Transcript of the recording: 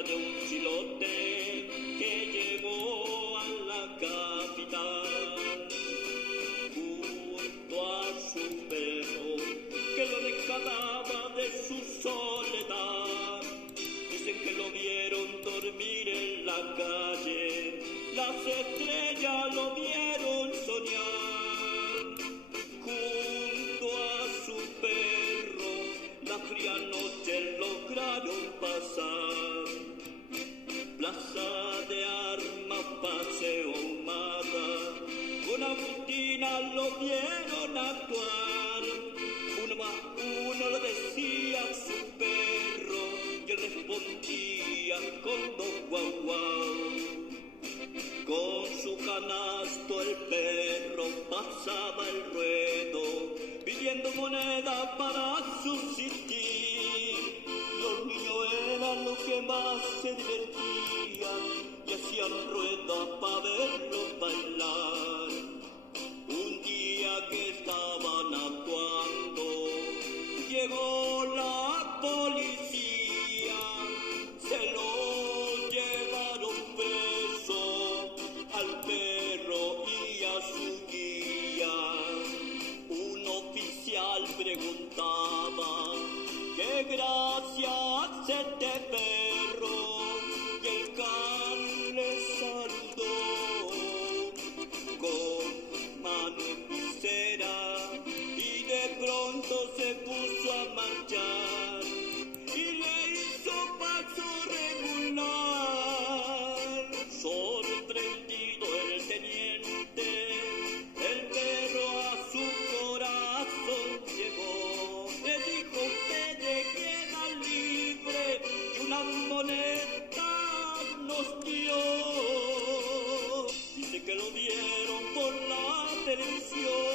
historia de un chilote que llegó a la capital junto a su perro que lo rescataba de su soledad. Dicen que lo vieron dormir en la calle, las estrellas lo vieron soñar junto a su perro. La fría noche lograron pasar. Plaza de Armas, Paseo Humada, con Agustina lo vieron actuar. Uno más uno le decía a su perro y él respondía con dos guau guau. Con su canasto el perro pasaba el ruedo, pidiendo moneda para subsistir. Los niños eran los que más se divertían y hacían ruedas para verlos bailar. Un día que estaban actuando, llegó la policía, se lo llevaron preso al perro y a su guía. Un oficial preguntaba qué gracias este perro y el can le saludó con mano en visera y de pronto se puso a marchar y le hizo paso regular. Sorprendido el teniente, el perro a su corazón llegó. Le dijo: ustedes quedan libres y una moneda nos dio. Dice que lo vieron por la televisión